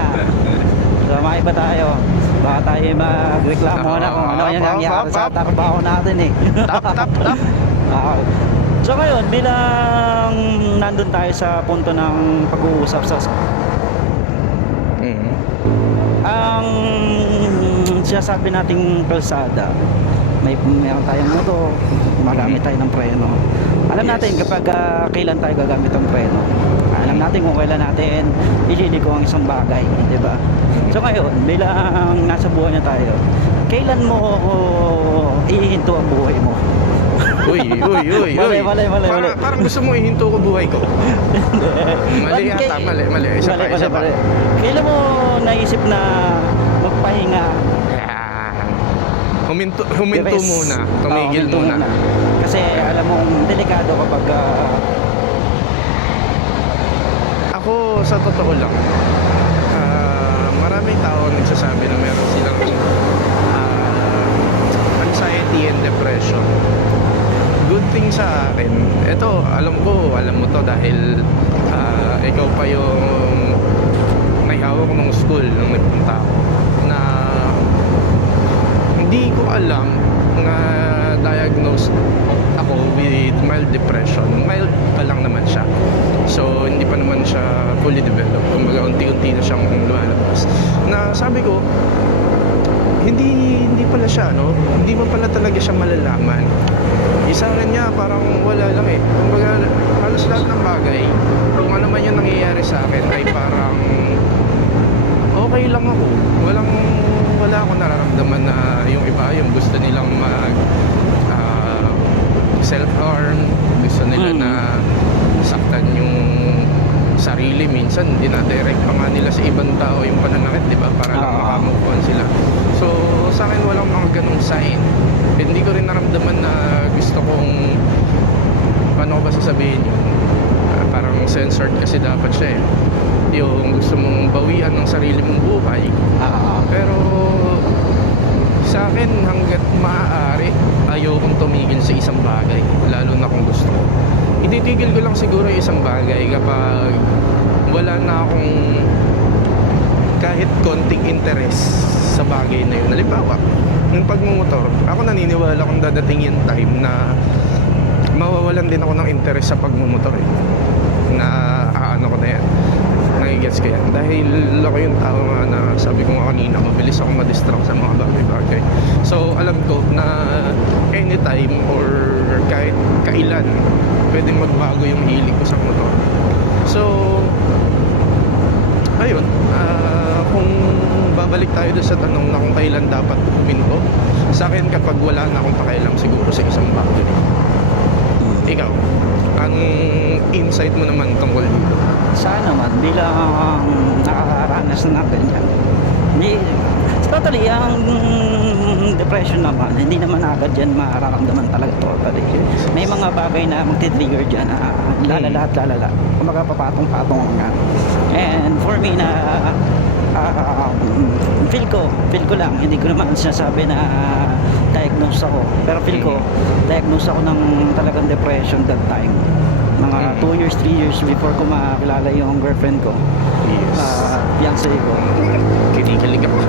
So maiba tayo. Baka tayo magreklamo na kung ano yung nangyari sa trabaho natin Tap. So ngayon, bilang nandun tayo sa punto ng pag-uusap sa ang sinasabi nating kalsada, meron tayong motor, magamit tayo ng preno. Alam natin kapag kailan tayo gagamit ng preno. Alam natin kung kailan natin ililiko ang isang bagay, di ba? So ngayon, bilang nasa buhay na tayo, kailan mo ihinto ang buhay mo? Uy. Mali. Parang gusto mo ihinto ko buhay ko. Mali yata, mali. Isa pa. Kailan mo naisip na magpahinga? Huminto Rest. muna. Tumigil Huminto muna. Kasi alam mo, delikado kapag Ako, sa totoo lang, maraming tao nagsasabi na meron silang anxiety and depression. Good thing sa akin, ito, alam mo to dahil ikaw pa yung may hawak ng school nung nagpunta ako, na hindi ko alam na diagnosed ako with mild depression. Mild pa lang naman siya. So, hindi pa naman siya fully developed. Kumbaga, unti-unti na siyang lumalabas. Na sabi ko, hindi pala siya, hindi mo pala talaga siya malalaman. Isa rin niya, parang wala lang Kumbaga, halos lahat ng bagay, kung ano man yung nangyayari sa akin, ay parang okay lang ako. Wala akong nararamdaman na yung iba, yung gusto nilang self-harm, gusto nila na saktan yung sarili. Minsan, dinadirect pa nga nila sa ibang tao yung pananakit, di ba? Para lang makamove on sila. So, sa akin walang mga ganong sign. Hindi ko rin naramdaman na gusto kong, paano ko ba sasabihin yun? Parang censored kasi dapat siya yung gusto mong bawian ng sarili mong buhay. Pero sa akin, hanggat maaari, ayokong tumigil sa isang bagay, lalo na kung gusto ko. Ititigil ko lang siguro yung isang bagay kapag wala na akong kahit konting interest sa bagay na yun. Halimbawa, yung pagmumotor, ako naniniwala kung dadating yung time na mawawalan din ako ng interest sa pagmumotor na ko na yan, nagigets ko yan, dahil ako yung tao nga na sabi ko nga kanina, mabilis ako ma-distract sa mga bagay-bagay. So alam ko na anytime or kahit kailan pwedeng magbago yung hilig ko sa motor. So ayun, kung babalik tayo doon sa tanong na kung kailan dapat huminto, sa akin kapag wala na akong pakialam siguro sa isang bagay. Ikaw, anong insight mo naman tungkol dito? Sana naman bilang nakakaranas na ganyan. Sa Totally, ang depression naman, hindi naman agad yan mararamdaman talaga totally. May mga bagay na magti-trigger dyan na lalala at lalala. Kumbaga papatong-patong nga. And for me na feel ko lang, hindi ko naman sinasabi na diagnose ako. Pero feel ko, diagnose ako ng talagang depression that time. Mga 2 years, 3 years before ko makilala yung girlfriend ko. Yes. Fiancé ko. Kinikilig ako.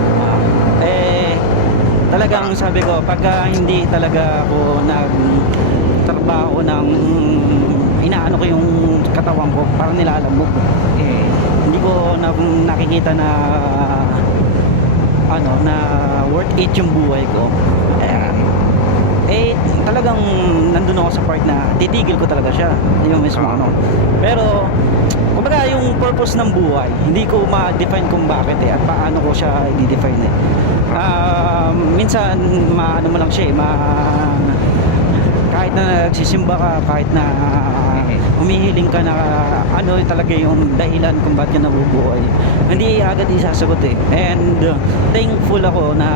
Talagang sabi ko, pagka hindi talaga ako nagtrabaho ng inaano ko yung katawan ko, parang nilalambog. Hindi ko nakikita na na worth it yung buhay ko. Talagang nandun ako sa part na titigil ko talaga siya, yung mismo pero kumbaga yung purpose ng buhay hindi ko ma-define kung bakit at paano ko siya i-define minsan maano mo lang siya kahit na nagsisimba ka, kahit na humihiling ka na talaga yung dahilan kung bakit ka nabubuhay, hindi agad isasagot and thankful ako na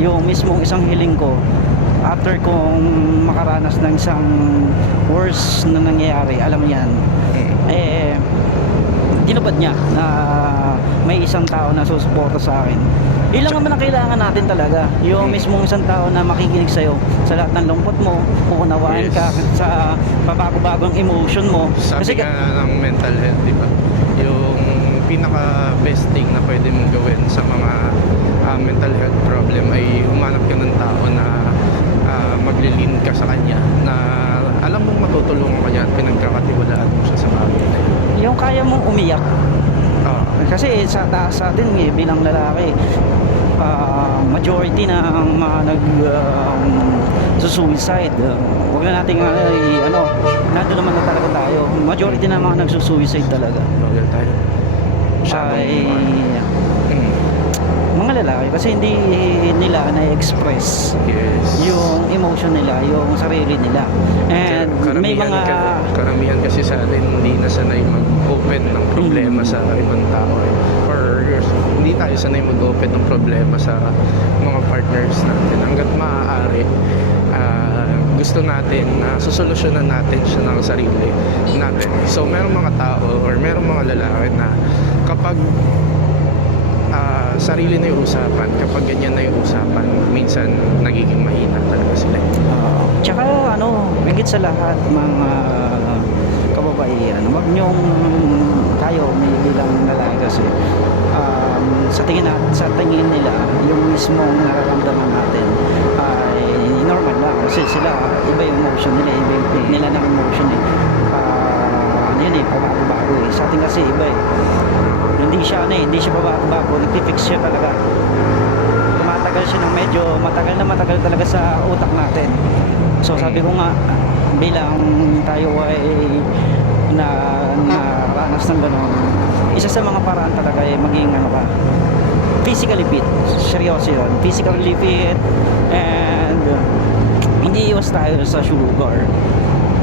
yung mismong isang hiling ko after kong makaranas ng isang worst na nangyayari, alam yan, tinupad niya na may isang tao na susuporta sa akin. Ilang naman ang kailangan natin talaga, yung mismong isang tao na makikinig sa'yo sa lahat ng lungkot mo, uunawain ka sa pabago-bagong emotion mo. Sabi nga ng mental health, di ba? Yung pinaka best thing na pwede mong gawin sa mga mental health problem ay humanap ka ng tao na maglilin ka sa kanya, na alam mong matutulungan ka niya at pinagkakatiwalaan mo siya sa bagay na yun. Yung kaya mong umiyak. Kasi sa atin bilang lalaki, majority ng mga suicide, huwag na natin nandun naman na talaga tayo. Majority na mga nagsusuicide talaga. Bagal tayo. Mga lalaki kasi hindi nila na-express yung emotion nila, yung sarili nila. And may mga karamihan kasi sa atin hindi na sanay mag-open ng problema sa ibang tao or hindi tayo sanay mag-open ng problema sa mga partners natin. Hanggat maaari, gusto natin na susolusyonan natin siya ng sarili natin. So merong mga tao or merong mga lalaki na kapag sarili na yung usapan, kapag ganyan na yung usapan, minsan nagiging mahina talaga sila. Tsaka higit sa lahat mga kababaihan, wag nyong tayo may bilang lalaki kasi sa tingin nila yung mismong nararamdaman natin ay normal lang kasi sila iba yung emotion nila, iba yung take nila ng emotion pabago-bago sa atin kasi iba hindi siya babago, nagpi-fix siya talaga. Tumatagal siya ng medyo matagal talaga sa utak natin. So sabi ko nga, bilang tayo ay naranas ng gano'n, isa sa mga paraan talaga ay maging physically fit. Seryoso yun, physically fit, and hindi iwas tayo sa sugar.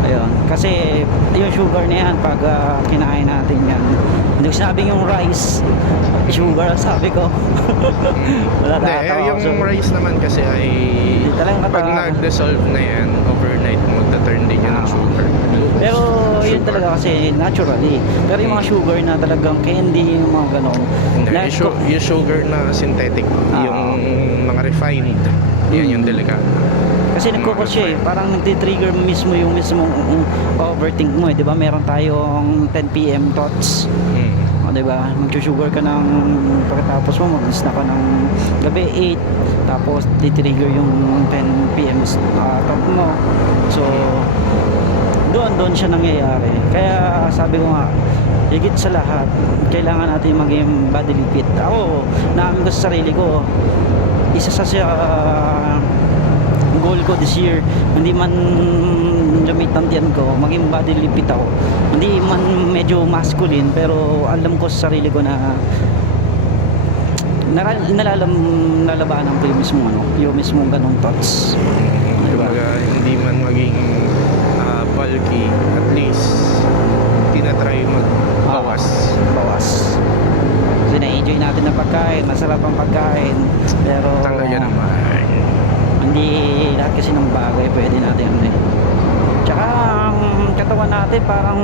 Ayun, kasi yung sugar na yan pag kinain natin yan, hindi ko sinabing yung rice sugar, sabi ko. Wala yung rice naman kasi ay pag nag-dissolve na yan overnight, magta-turn din yan ng sugar. Pero yun talaga kasi naturally. Pero yung mga sugar na talagang candy, yung mga ganon, yung sugar na synthetic, yung mga refined, yun yung delikado. Kasi nagkukos siya parang nagtitrigger mismo yung mismong overthink mo di ba? Meron tayong 10 PM thoughts. Di ba? Mag-sugar ka ng pagkatapos mo, mag-snack ka ng gabi 8, tapos titrigger yung 10 PM thought mo. So doon siya nangyayari. Kaya sabi ko nga, higit sa lahat, kailangan natin maging bodily fit. Ako, naamin ko sa sarili ko, isa sa goal ko this year, hindi man lumit ang tiyan ko, maging bodily fit ako. Hindi man medyo masculine, pero alam ko sa sarili ko na nalalabanan ko yung mismo yung mismong ganong thoughts. Hindi man maging bulky, at least tinatry magbawas. Kasi na-enjoy natin ang pagkain, masarap ang pagkain. Pero Talaga naman. hindi lahat kasi ng bagay pwede natin ano eh. Tsaka ang katawan natin parang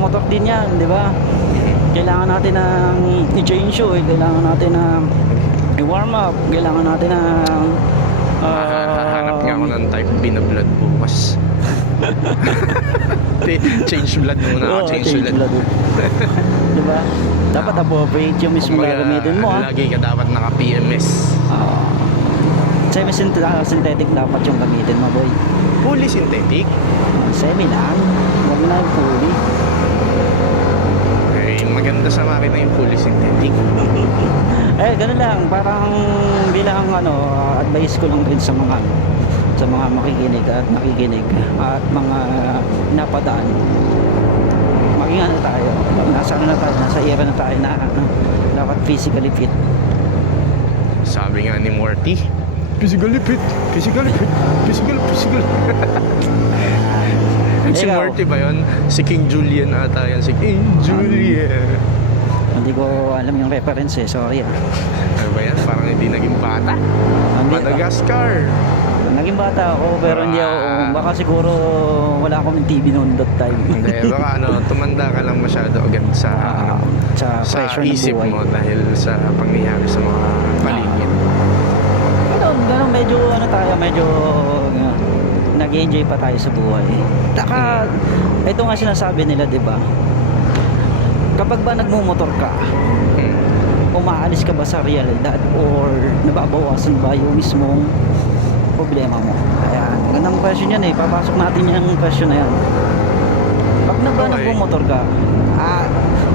motor din yan, di ba? Kailangan natin ng i-change oil, kailangan natin ng i-warm up, kailangan natin ng Hahanap nga ako ng type B na blood bukas. Change blood muna ako, Oo, change blood. Di ba? Dapat appropriate yung mismo Kumbaga, gagamitin mo. lagi ka dapat naka-PMS. Semi-synthetic dapat yung gamitin mo, boy. Fully synthetic. Semi lang. Huwag na yung fully. Eh, maganda sa makina yung fully synthetic. Ganun lang. Parang bilang advice ko lang rin sa mga makikinig at nakikinig at mga napadaan. Maging tayo. Nasa era na tayo na dapat physically fit. Sabi nga ni Morty, physically fit, physically fit, physical. Si Ikaw? Morty ba yun? Si King Julian ata yan. Si King Julian. Hindi ko alam yung reference eh. Sorry. Ano ba yan? Parang hindi naging bata. Madagascar. Naging bata ako pero hindi ako. Baka siguro wala akong TV noon that time. Hindi, baka tumanda ka lang masyado agad sa sa pressure ng isip buhay. mo dahil sa pangyayari sa mga paligid. Ganun, medyo medyo nag-enjoy pa tayo sa buhay. Taka, ito nga sinasabi nila, di ba? Kapag ba nagmumotor ka, umaalis ka ba sa realidad or nababawasan ba yung mismong problema mo? Ayan, magandang question yan eh. Papasok natin yung question na yan. Pag Okay. nagmumotor ka,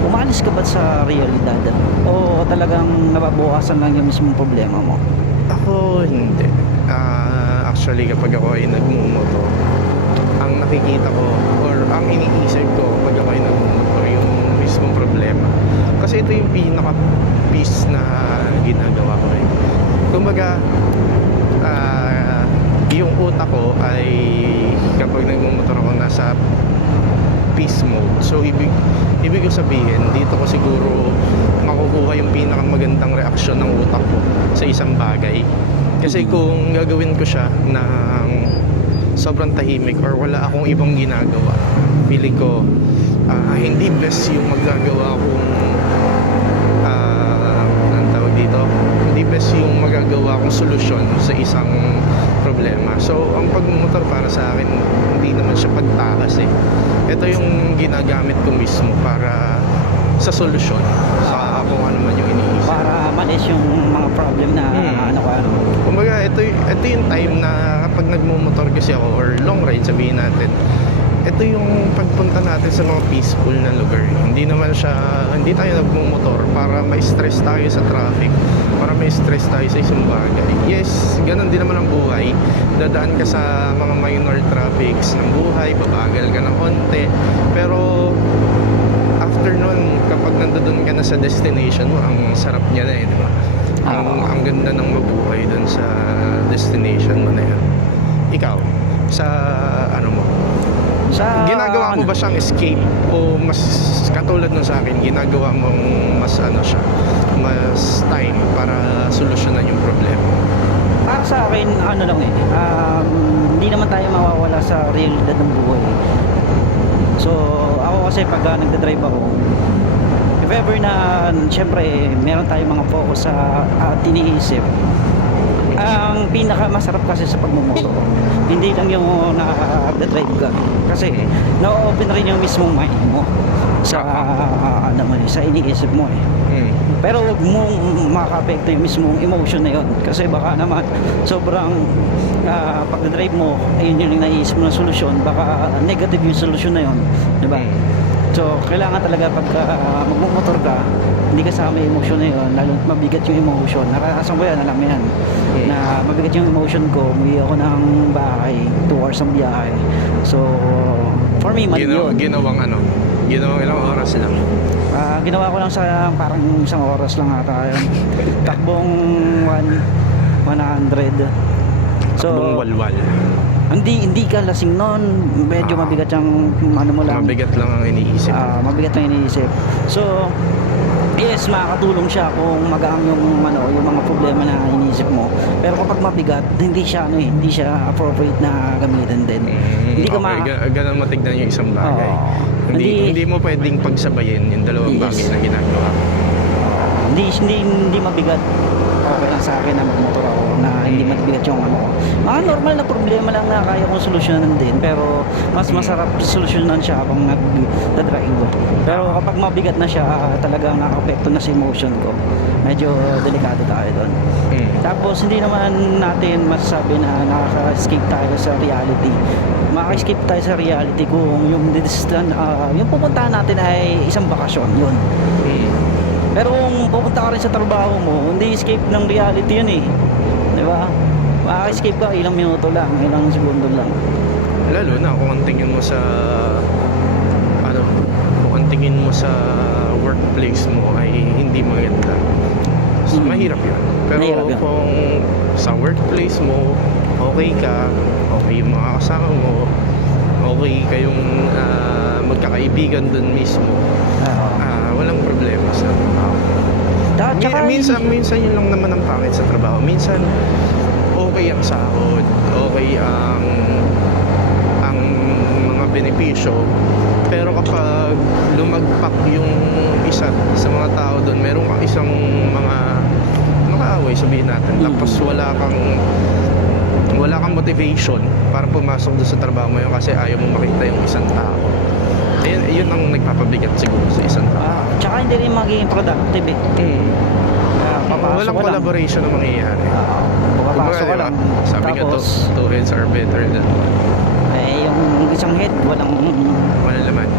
umaalis ka ba sa realidad o talagang nababawasan lang yung mismong problema mo? Ako, hindi. Actually, kapag ako ay nagmumotor, ang nakikita ko or ang iniisip ko kapag ako ay nagmumotor, yung mismong problema. Kasi ito yung pinaka-peace na ginagawa ko eh. Kumbaga, yung utak ko ay kapag nagmumotor ako nasa peace mode. So, ibig ko sabihin, dito ko siguro makukuha yung pinakamagandang reaksyon ng utak ko sa isang bagay. Kasi kung gagawin ko siya ng sobrang tahimik or wala akong ibang ginagawa, feeling ko hindi best yung magagawa kong anong tawag dito, hindi best yung magagawa kong solusyon sa isang problema. So, ang pagmumotor para sa akin, hindi naman siya pagtakas eh. Ito yung ginagamit ko mismo para sa solusyon sa kung ano man yung iniisip. Para malis yung mga problem na Kumbaga, ito yung time na kapag nagmumotor kasi ako or long ride, sabihin natin, ito yung pagpunta natin sa mga peaceful na lugar. Hindi tayo nagmumotor para ma-stress tayo sa traffic, para ma-stress tayo sa isang bagay. Yes, ganun din naman ang buhay. Dadaan ka sa mga minor traffics ng buhay, babagal ka ng konti, pero after nun, kapag nandoon ka na sa destination mo, ang sarap niya na eh, di ba? Ang ganda ng mabuhay dun sa destination mo na yan. Ikaw, sa mo? Ginagawa mo ba siyang escape o mas katulad nun sa akin, ginagawa mong mas mas time para solusyonan yung problema? Para sa akin, lang eh. Hindi naman tayo mawawala sa realidad ng buhay. So, ako kasi pag nagdadrive ako, if ever na, syempre, meron tayong mga focus sa tiniisip. Ang pinakamasarap kasi sa pagmumotor, hindi lang yung nakaka-drive ka. Kasi, na-open rin yung mismong mind mo sa, sa iniisip mo eh. Pero huwag mong makaka-apekto yung mismong emotion na yun. Kasi baka naman, sobrang pag-drive mo, ayun yung naiisip mo na solusyon, baka negative yung solusyon na yun. Diba? So, kailangan talaga pag magmumotor ka, hindi kasama yung emotion na yun, lalo mabigat yung emotion. Nakakasan ko yan, alam mo yan. Na mabigat yung emotion ko, umuwi ako ng bahay, 2 hours ang biyahe. So, for me, mali yun. Ginawang ilang oras lang? Ginawa ko lang sa parang isang oras lang ata yun. Takbong 100. So, Takbong walwal. Hindi ka lasing nun. Medyo mabigat yung mo lang. Mabigat lang ang iniisip. Mabigat lang iniisip. So, yes, makakatulong siya kung magaang yung mga problema na iniisip mo. Pero kapag mabigat, hindi siya hindi siya appropriate na gamitin din. Hindi ka ganun matignan yung isang bagay. Oo. Hindi mo pwedeng pagsabayin yung dalawang Yes. bagay na ginagawa mo. Hindi mabigat. Okay lang sa akin na magmotor ako na hindi mabigat yung mga normal na problema lang na kaya kong solusyonan din, pero mas masarap solusyonan siya habang nag-drive. Pero kapag mabigat na siya, talagang nakapekto na sa emotion ko. Medyo delikado tayo doon. Tapos hindi naman natin masasabi na nakaka-escape tayo sa reality. Maka-escape tayo sa reality kung yung yung pupuntahan natin ay isang bakasyon, yun. Pero kung pupunta ka rin sa trabaho mo, hindi escape ng reality yun eh. Di ba? Maka-escape ka, ilang minuto lang, ilang segundo lang. Lalo na kung ang tingin mo sa kung ang tingin mo sa workplace mo ay hindi maganda. So, mahirap yun. Pero Mahirap yun. kung sa workplace mo, okay ka, okay yung mga kasama mo, okay kayong magkakaibigan dun mismo, walang problema sa trabaho. Minsan yun lang naman ang pangit sa trabaho. Minsan okay ang sahod, okay ang mga benepisyo, pero kapag lumagpak yung isa sa mga tao doon, meron kang isang mga away, sabihin natin, tapos wala kang motivation para pumasok doon sa trabaho mo yun kasi ayaw mo makita yung isang tao. Yun ang nagpapabigat siguro sa isang tao. Tsaka hindi rin magiging productive eh. Walang collaboration na mangyayari. Papasok ka lang. Sabi nga, Tapos, two heads are better than one. yung isang head, walang Walang laman.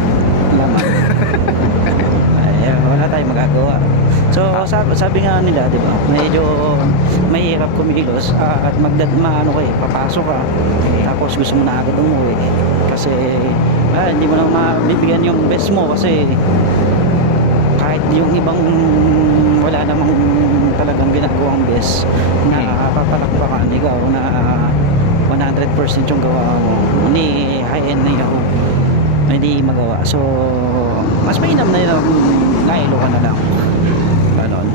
wala tayong magagawa. So sabi nga nila, di ba, medyo mahirap kumilos at papasok ka, tapos gusto mo na agad umuwi kasi hindi mo na mabibigyan yung best mo kasi kahit yung ibang wala namang talagang ginagawang best na papalakpakan ikaw na 100% yung gawa mo, hindi high-end na yun, hindi magawa. So mas mainam na yun, nailo ka na lang. Ganon.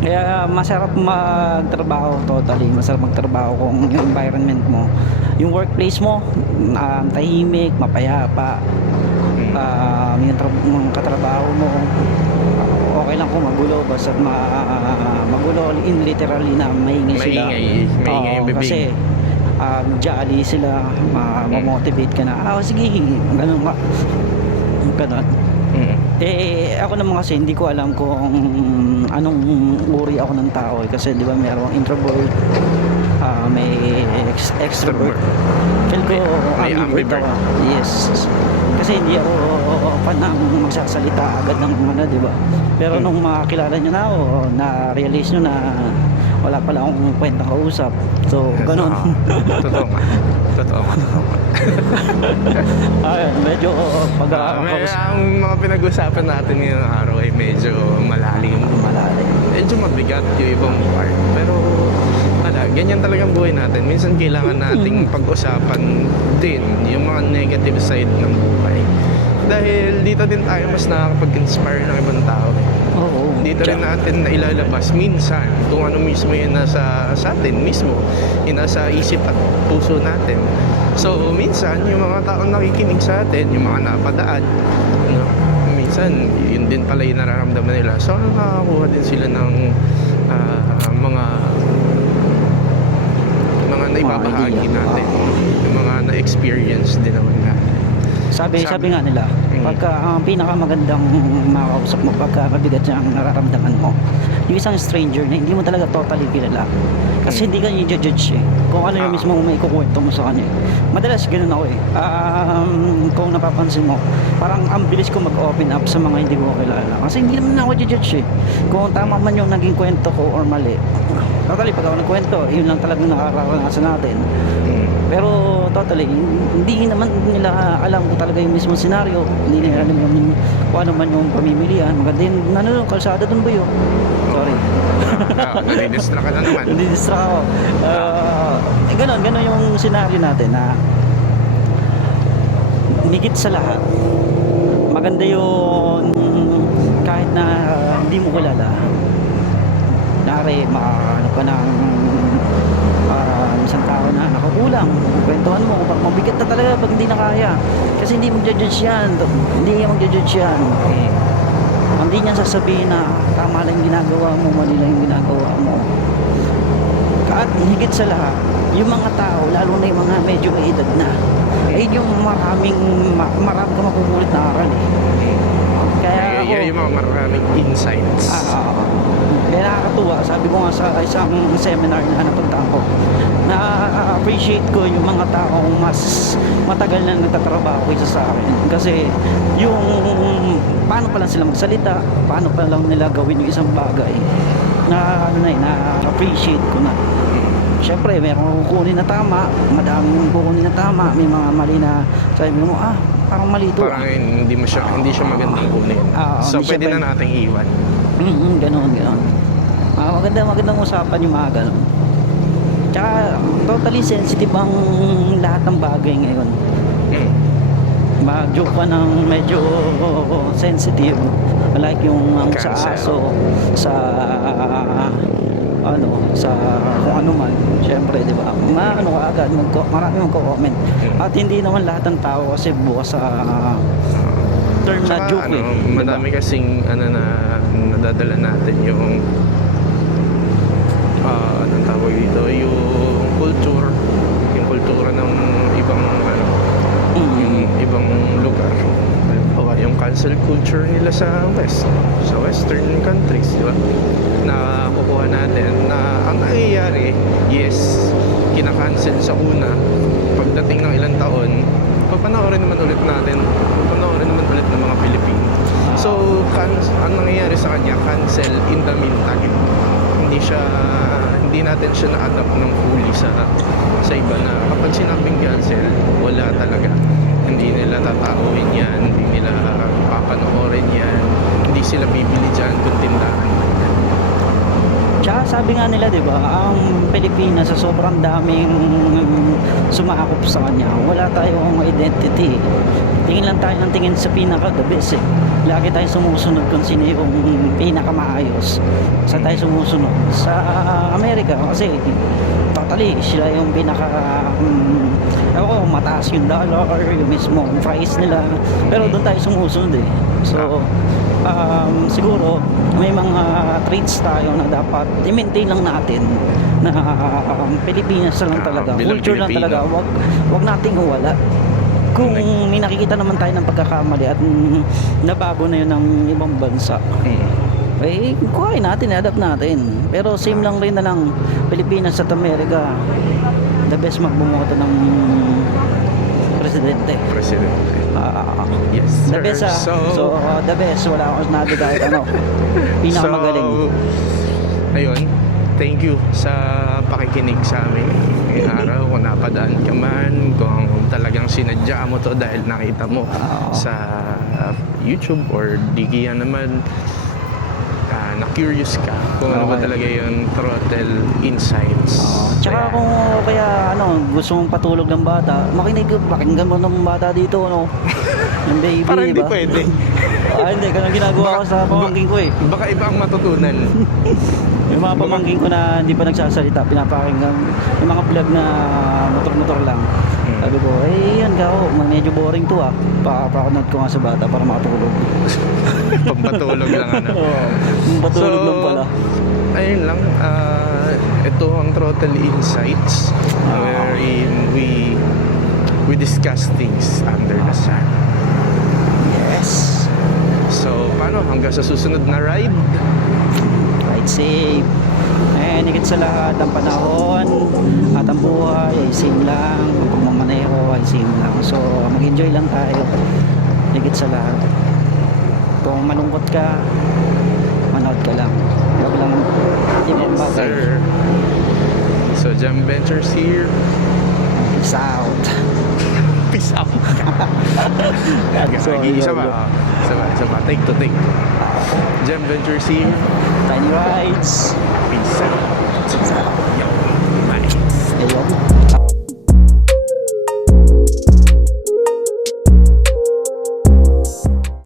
Kaya masarap magtrabaho, totally masarap magtrabaho kung yung environment mo, yung workplace mo tahimik, mapayapa, yung katrabaho mo okay lang kung magulo, basta magulo in literally na maingay sila. Maingay yung bibig. Kasi jolly sila, ma-motivate ka na, sige, ganun. Ako naman kasi hindi ko alam kung anong uri ako ng tao kasi di ba mayroong introvert, may extrovert. Feel ko may ambivert. ako. Yes. Kasi hindi ako panang magsasalita agad ng di ba? Pero nung makakilala nyo na ako, na-realize nyo na wala pala akong kwenta kausap. So, ganun. Totoo nga. Medyo ang mga pinag-usapan natin ngayong araw ay medyo malalim. Medyo mabigat yung ibang part. Pero ganyan talagang buhay natin. Minsan kailangan nating pag-usapan din yung mga negative side ng buhay. Dahil dito din tayo mas nakakapag-inspire ng ibang tao. Oo. Dito rin natin na ilalabas minsan kung ano mismo yung nasa sa atin mismo, yung nasa isip at puso natin. So minsan yung mga taong nakikinig sa atin, yung mga napadaan, minsan yun din pala yung nararamdaman nila. So nakakakuha din sila ng mga naibabahagi natin, yung mga na-experience din naman natin. Sabi nga nila, pagka ang pinakamagandang makakausap mo pagka mabigat siya ang nararamdaman mo, yung isang stranger na hindi mo talaga totally kilala. Kasi hindi ka i-judge kung ano yung mismo may kukwento mo sa kanya. Madalas ganun ako kung napapansin mo, parang ang bilis ko mag-open up sa mga hindi ko kilala. Kasi hindi naman ako i-judge kung tama man yung naging kwento ko or mali. Totally, pag ako nagkwento, yun lang talagang nakararanasan natin. Pero totally, hindi naman nila alam kung talaga yung mismong senaryo. Hindi nila alam yung kung ano man yung pamimilian. Maganda yung kalsada dun ba yun? Sorry. Nadidistract ka na naman. Nadidistract ako. Ganon yung senaryo natin na higit sa lahat. Maganda yung kahit kahit na hindi mo kilala. Nari, makaano ka ng isang tao na nakakulang. Kwentuhan mo kung mabigat na talaga pag hindi na kaya. Kasi hindi mag-judge yan. Hindi mag-judge yan. Hindi niya sasabihin na tama lang yung ginagawa mo, mali lang yung ginagawa mo. At higit sa lahat, yung mga tao, lalo na yung mga medyo may edad na, yung marami ka mapupulit na aral Kaya ako, yung mga maraming insights. kaya nakakatuwa. Sabi ko nga sa isang seminar na napuntahan ko, na-appreciate ko yung mga taong mas matagal na nagtatrabaho kaysa sa akin. Kasi yung paano pa lang sila magsalita, paano pa lang nila gawin yung isang bagay, na-appreciate ko na. Siyempre, mayroong kukunin na tama, madaming kukunin na tama, may mga mali na sabi mo, parang mali ito. Parang hindi siya magandang kunin. So hindi siya pwede na nating iwan. Ganon. Magandang usapan yung mga ganon. Tsaka, totally sensitive ang lahat ng bagay ngayon. Mag-joke ka ng medyo sensitive. Like yung sa aso, sa sa kung ano man, syempre, di ba? Maano ka agad, marami magko-comment. At hindi naman lahat ng tao kasi bukas sa term na Tsaka, joke madami kasing na nadadala natin yung anong tawag dito, yung kultura ng ibang yung ibang lugar. Halimbawa, yung cancel culture nila sa western countries, di ba? Na kukuha natin na ang nangyayari, yes, kinakancel sa una. Pagdating ng ilang taon, papanoorin naman ulit ng mga Pilipino. So, ang nangyayari sa kanya, cancel in the meantime. Hindi natin siya na-adapt ng fully sa iba na kapag sinabing cancel, wala talaga. Hindi nila tatauhin yan, hindi nila papanoorin yan, hindi sila bibili dyan kung tindahan. Tsaka sabi nga nila, di ba, ang Pilipinas sa sobrang daming sumaakop sa kanya, wala tayong identity. Tingin lang tayo ng tingin sa pinaka-the best Lagi tayo sumusunod kung sino yung pinakamaayos. Sa tayo sumusunod? Sa Amerika, kasi totally, sila yung mataas yung dollar, yung mismo price nila. Pero doon tayo sumusunod So, siguro may mga traits tayo na dapat i-maintain lang natin na Pilipinas lang talaga, culture lang talaga, wag nating iwala. Kung may nakikita naman tayo ng pagkakamali at nabago na yun ng ibang bansa, kuhain natin, adapt natin. Pero same lang rin na lang, Pilipinas at Amerika, the best magbumoto ng presidente. Yes, sir. The best So, the best. Wala akong sinabi kahit pinakamagaling. So, ayun. Thank you sa pakikinig sa amin ngayong araw. Kung napadaan ka man, kung talagang sinadya mo to dahil nakita mo sa YouTube or di kaya naman na-curious ka kung ano ba talaga yung Throttle Insights. Tsaka kung kaya gusto mong patulog ng bata, pakinggan mo ng bata dito, yung baby, parang hindi diba? pwede. Hindi, ganun ginagawa ko sa pamangking ko Baka iba ang matutunan. Yung mga pamangking ko na hindi pa nagsasalita, pinapakinggan yung mga vlog na motor-motor lang. Sabi ko, yan medyo boring to Papakanood ko nga sa bata para makatulog. Pampatulog lang Pampatulog lang pala. Ayun lang, ito ang Throttle Insights, wherein we discuss things under the sun. Yes. So, paano? Hanggang sa susunod na ride? Ride safe. Higit sa lahat, ang panahon at ang buhay ay same lang. Ang pagmamaneho ay same lang. So, mag-enjoy lang tayo. Higit sa lahat. Kung malungkot ka, manood ka lang. Huwag lang ibang Yes, bagay. sir. So, Jam Ventures here. Peace out. Peace out. So, Isa pa. Take to take. Jam Ventures here. Tiny rides. Peace out. Peace out.